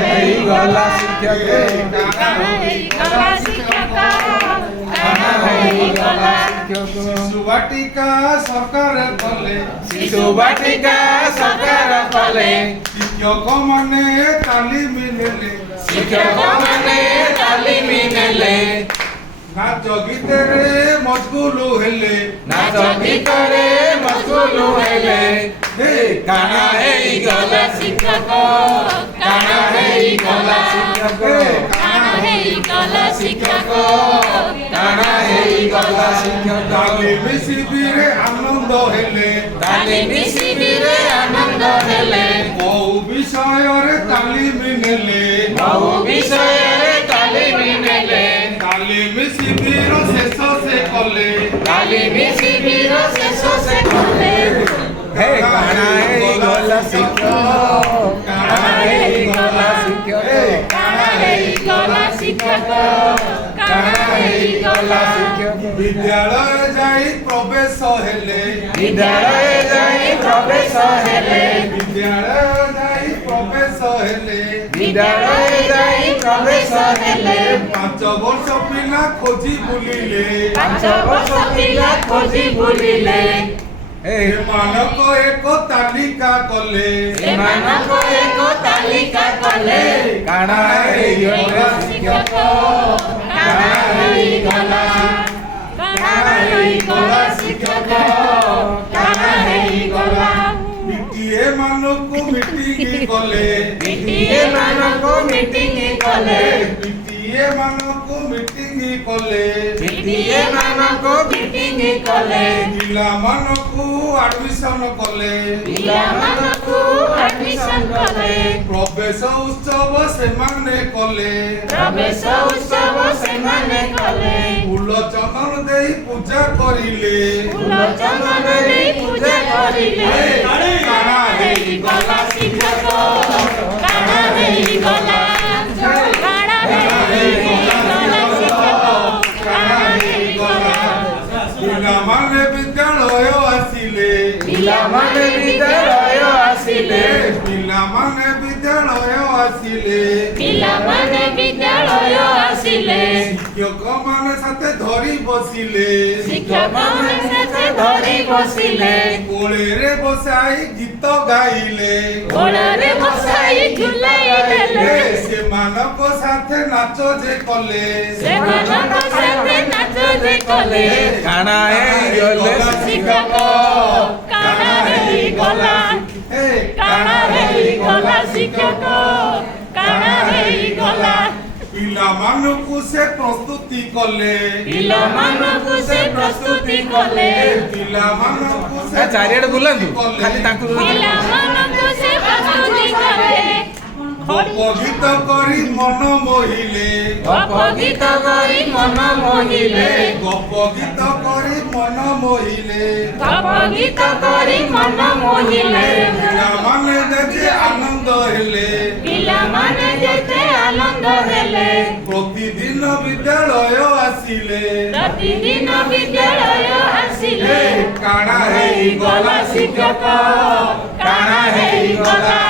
ହେଇଗଲା ଶିକ୍ଷକ କାଣା ହେଇଗଲା ଶିକ୍ଷକ କାଣା ହେଇଗଲା ଶିଶୁ ବାଟିକା ସରକାର କଲେ ଶିଶୁ ବାଟିକା ସରକାର କଲେ ଶିକ୍ଷକ ମାନେ ତାଲିମ ନେଲେ ଶିକ୍ଷକମାନେ ତାଲିମ ନେଲେ ନାଚ ଗୀତରେ ମଶଗୁଲ ହେଲେ ନାଚ ଗୀତରେ ମଶଗୁଲ ହେଲେ କାଣା ହେଇଗଲା ଶିକ୍ଷକ କାଣା ହେଇଗଲା ଶିକ୍ଷକ କାଣା ହେଇଗଲା ଶିକ୍ଷକ କାଣା ହେଇଗଲା ଶିକ୍ଷକ ତାଲିମ ଶିବିରେ ଆନନ୍ଦ ହେଲେ ତାଲିମ ଶିବିରେ ଆନନ୍ଦ ହେଲେ ବହୁ ବିଷୟରେ ତାଲିମ ନେଲେ ବହୁ ବିଷୟରେ ତାଲିମ ନେଲେ ତାଲିମ ଶିବିର ଶେଷ ସେ କଲେ ତାଲିମ ଶିବିର ଶେଷ ସେ କଲେ କାଣା ହେଇଗଲା ଶିକ୍ଷକ କାଣା ହେଇଗଲା ଶିକ୍ଷକ କାଣା ହେଇଗଲା ଶିକ୍ଷକ କାଣା ହେଇଗଲା ଶିକ୍ଷକ ବିଦ୍ୟାଳୟ ଯାଇ ପ୍ରବେଶ ହେଲେ ବିଦ୍ୟାଳୟ ଯାଇ ପ୍ରବେଶ ହେଲେ ବିଦ୍ୟାଳୟ ଯାଇ ପ୍ରବେଶ ହେଲେ ବିଦ୍ୟାଳୟ ଯାଇ ପ୍ରବେଶ ହେଲେ 5 ବର୍ଷ ପିଲା ଖୋଜି ବୁଲିଲେ 5 ବର୍ଷ ପିଲା ଖୋଜି ବୁଲିଲେ ସେମାନଙ୍କ ଏକ ତାଲିକା କଲେ ସେମାନଙ୍କ ଏକ ତାଲିକା କଲେ କାଣା ହେଇଗଲା ଶିକ୍ଷକ କାଣା ହେଇଗଲା କାଣା ହେଇଗଲା ଶିକ୍ଷକ କାଣା ହେଇଗଲା ପିଟିଏ ମାନଙ୍କୁ ମିଟିଂ କଲେ ପିଟିଏ ମାନଙ୍କୁ ମିଟିଂ କଲେ ପିଟିଏ ମାନଙ୍କୁ ମିଟିଂ କଲେ ପିଟିଏ ମାନଙ୍କୁ ମିଟିଂ କଲେ ପିଲାମାନଙ୍କୁ ଆଡମିସନ କଲେ ପିଲାମାନଙ୍କୁ ଆଡମିସନ କଲେ ପ୍ରବେଶ ଉତ୍ସବ ସେମାନେ କଲେ ପ୍ରବେଶ ଉତ୍ସବ ସେମାନେ କଲେ ଫୁଲ ଚନ୍ଦନ ଦେଇ ପୂଜା କରିଲେ ଫୁଲ ଚନ୍ଦନ ଦେଇ ପୂଜା କରିଲେ କାଣା ହେଇଗଲା ଶିକ୍ଷକ କାଣା ହେଇଗଲା କାଣା ହେଇଗଲା ଶିକ୍ଷକ କାଣା ହେଇଗଲା ପିଲାମାନେ ବିଦ୍ୟାଳୟ ଆସିଲେ ପିଲାମାନେ ବିଦ୍ୟାଳୟ ଆସିଲେ ପିଲାମାନେ ବିଦ୍ୟାଳୟ ଆସିଲେ ପିଲାମାନେ ବିଦ୍ୟାଳୟ ଆସିଲେ ଶିକ୍ଷକ ମାନେ ସାଥେ ଧରି ବସିଲେ ଶିକ୍ଷକମାନେ ସାଥେ ଧରି ବସିଲେ କୋଳରେ ବସାଇ ଗୀତ ଗାଇଲେ କୋଳରେ ବସାଇ ଝୁଲାଇ ଦେଲେ ସେମାନଙ୍କ ସାଥେ ନାଚ ଯେ କଲେ ସେମାନଙ୍କ ସାଥେ ନାଚ ଯେ କଲେ କାଣା ହେଇଗଲା ଶିକ୍ଷକ କାଣା ହେଇଗଲା କାଣା ହେଇଗଲା ଶିକ୍ଷକ କାଣା ହେଇଗଲା ପିଲାମାନଙ୍କୁ ସେ ପ୍ରସ୍ତୁତି କଲେ ପିଲାମାନଙ୍କୁ ସେ ପ୍ରସ୍ତୁତି କଲେ ପିଲାମାନଙ୍କୁ ସେ ଚାରିଆଡେ ବୁଲନ୍ତୁ କଲେ। ଖାଲି ତାଙ୍କୁ ପିଲାମାନଙ୍କୁ ସେ ପ୍ରସ୍ତୁତି କଲେ ଗପ ଗୀତ କରି ମନ ମୋହିଲେ ଗପ ଗୀତ କରି ମନ ମୋହିଲେ ଗପ ଗୀତ କରି ମନ ମୋହିଲେ ଗପ ଗୀତ କରି ମନ ମୋହିଲେ ପିଲାମାନେ ଯେତେ ଆନନ୍ଦ ହେଲେ ପିଲାମାନେ ଯେତେ ଆନନ୍ଦ ହେଲେ ପ୍ରତିଦିନ ବିଦ୍ୟାଳୟ ଆସିଲେ ପ୍ରତିଦିନ ବିଦ୍ୟାଳୟ ଆସିଲେ କାଣା ହେଇଗଲା ଶିକ୍ଷକ କାଣା ହେଇଗଲା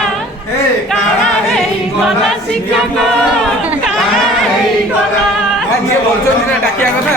କାଣା ହେଇଗଲା ଶିକ୍ଷକ କାଣା ହେଇଗଲା ଯିଏ ବଲୁଛନ୍ତି ନା ଡାକିବା କଥା